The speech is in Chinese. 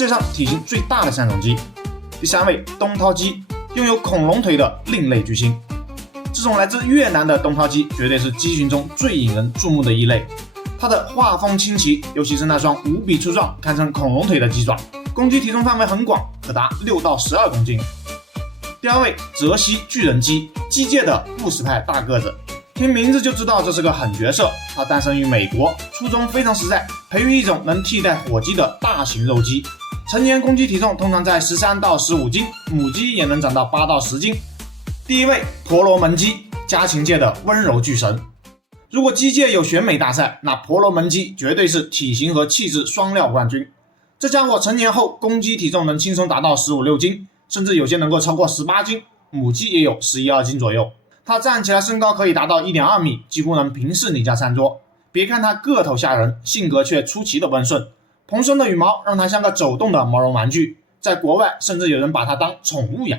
世界上体型最大的3种鸡。第3位，东涛鸡，拥有恐龙腿的另类巨星。这种来自越南的东涛鸡绝对是鸡群中最引人注目的一类。它的画风清奇，尤其是那双无比粗壮、堪称恐龙腿的鸡爪，公鸡体重范围很广，可达6到12公斤。第2位，泽西巨人鸡，鸡界的不死派大个子。听名字就知道这是个狠角色，它诞生于美国，初衷非常实在，培育一种能替代火鸡的大型肉鸡。成年公鸡体重通常在13到15斤，母鸡也能长到8到10斤。第1位，婆罗门鸡，家禽界的温柔巨神。如果鸡界有选美大赛，那婆罗门鸡绝对是体型和气质双料冠军。这家伙成年后，公鸡体重能轻松达到15、16斤，甚至有些能够超过18斤，母鸡也有11、12斤左右。它站起来身高可以达到1.2米，几乎能平视你家餐桌。别看它个头吓人，性格却出奇的温顺。蓬松的羽毛让它像个走动的毛绒玩具，在国外甚至有人把它当宠物养。